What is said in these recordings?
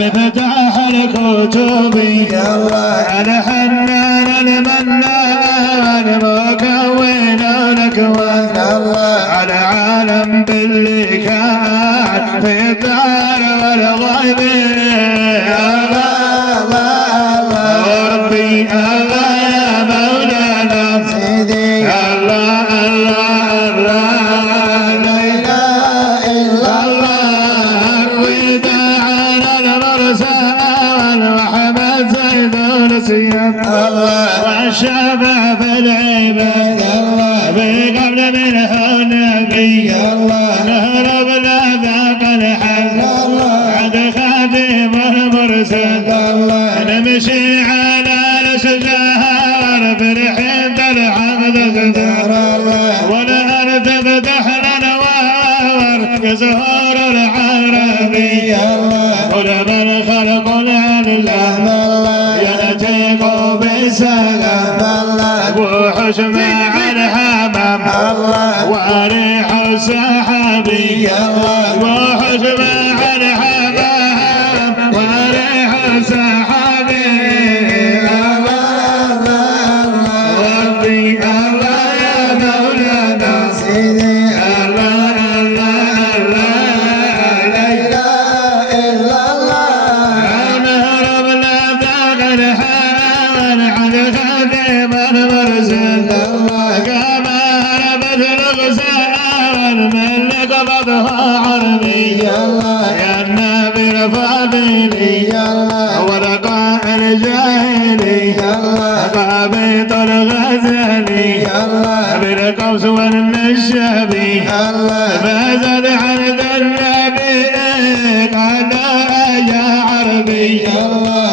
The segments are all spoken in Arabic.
مفتاح الكتب على حنان المنان مكون الأكوان على عالم باللي كان في الدار والغيب ربي الله يا مولانا سيدي الله الله الله لا إله إلا الله الوداع على المرسال وحمد زيد السيد والشباب العباد في قبل منه النبي نهرب لا ذاق الحل عند خادم المرسل نمشي على الاشجار فرحين العبد غدار والارض فتح لنا وار كزهور العربي ولمن خلق لله يأتيك بسلام وحشم الحمام وريح السحابي وحشم الحمام وريح السحابي ربي الله يا مولانا سيدي الله الله الله لا إله إلا الله نهرب لا ذاق الحال عن خادم المرسل كما هربت الغزال من قبضها عربي يا النبي الفاضلي ولقاء الجاهلي قابط الغزالي بالقوس والنشابي فازد عن النبي قال يا عربي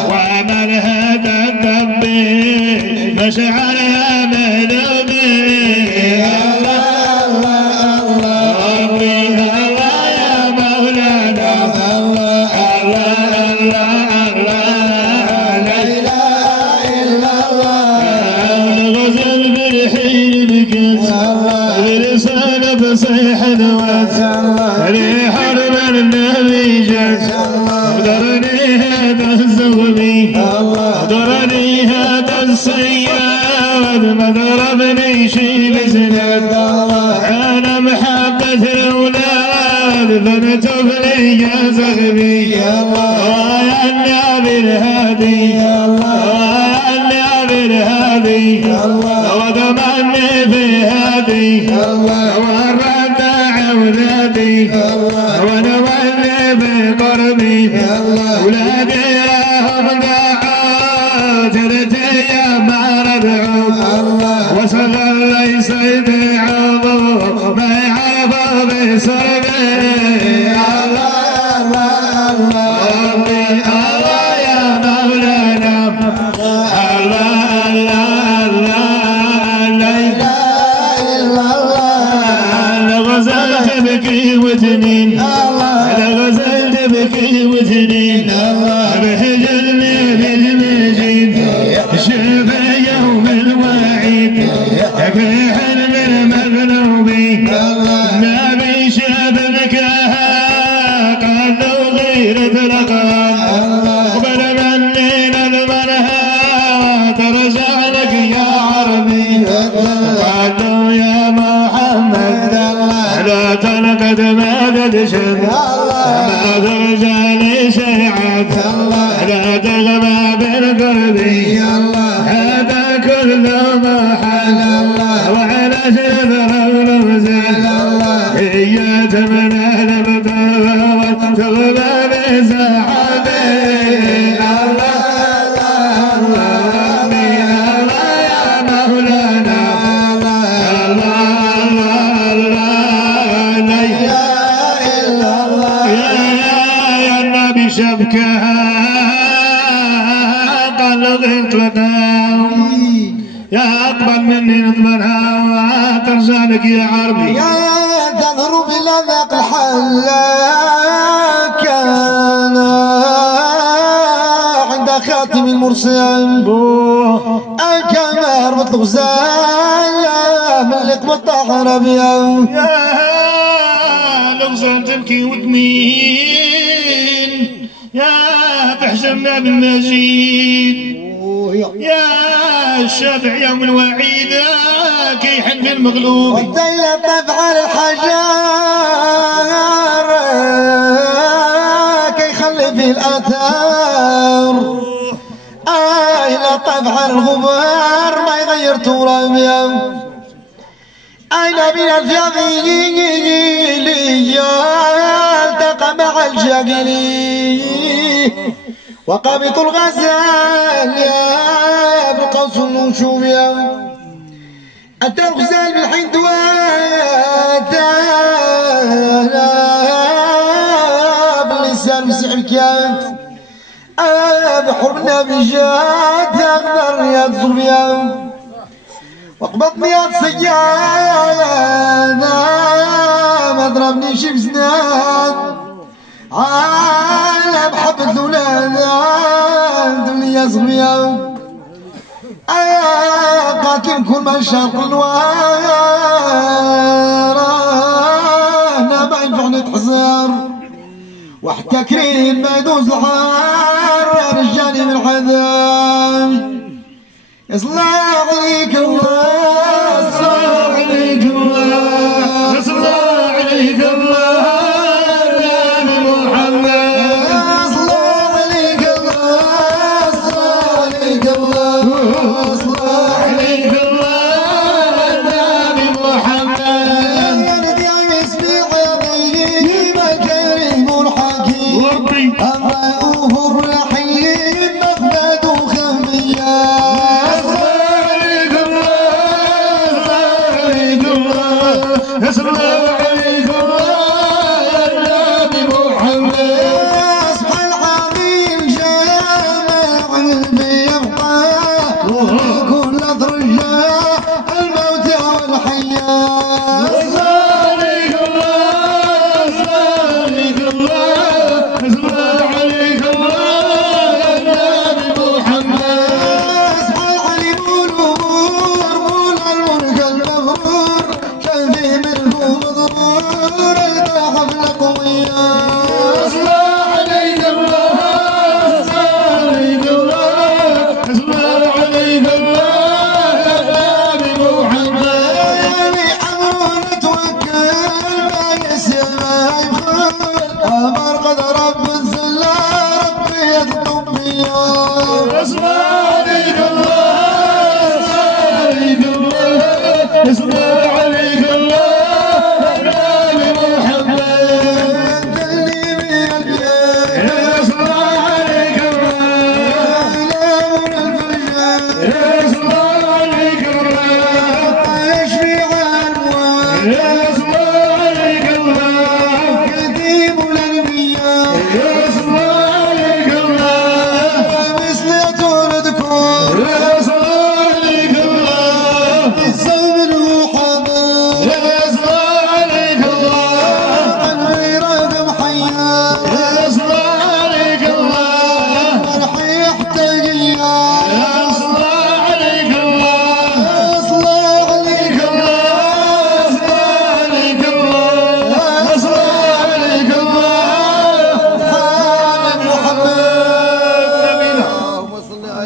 ومن هدى الذنبي مشعرها مذنبي ربي الله يا مولانا الله الله الله لا إله إلا الله الغزل بالحين بكت بلسان بصيح الوات ريح حرب النبي جات درني هذا الزغبي درني هذا الصياد مضربني شي بزناد انا محبة الاولاد فنتوب لي يا زغبي يا النبي الهادي يا النبي الهادي وضمني في هادي والردع اولادي ونولي بقربي ولادي راهم دعوت يا ما ردعوا وصغر ليس يبيعوا ما يعرفوا بسربي ربي الله يا مولانا الله الله الله لا إله إلا الله الغزال تبكي وتنين الغزال تبكي وتنين بحجرني بالمجيد شوف يوم الوعيد في حلم المغلوبي نبي شاب بكاها قالوا غيرة الأقام وبل منين المنها ترجع لك يا عربي قالوا يا محمد لا تنقد ما تشد ما ترجع لي شيعات لا تغمى بالقربي هذا كله محل وعلى شذر المزل هي تمنى المطاوة تغمى بسحابي الله يا مولانا الله لا إله إلا الله يا النبي شبكها قلبت لنا يا أقبل مني نضمنها وترجع لك يا عربي يا تضرب لذاق حلاك المرسل كما ربط الغزال من اللي قبط عربيا يا الغزال تبكي وتمين يا بحجمنا بالمجيد يا الشافع يوم الوعيد كيحن في المغلوب والديلة طفع الحجار كيخلي في الآثار لا طفع الغبار ما يغير ترابيا أين من الجاهلية التقى مع الجاهلي وقابط الغزال يا بالقوس النشوبيا أتى الغزال بالحندوات باللسان مسعكات بحرمنا بجات أغدر يا الظلميا وقبض مياه سجادة ما ضربني شي بسنان عالم حبة الولاد اللي يا صغير قاتل كل ما شاق النوار انا ما ينفع نتحزر وحتى كريم ما يدوز الحار رجالي من العذاب يصلى عليك الله صلى عليك الله صلى عليك الله يا محمد صلى عليك الله صلى عليك الله صلى عليك الله يا محمد يا اسمي عظيم الكريم الحكيم ربي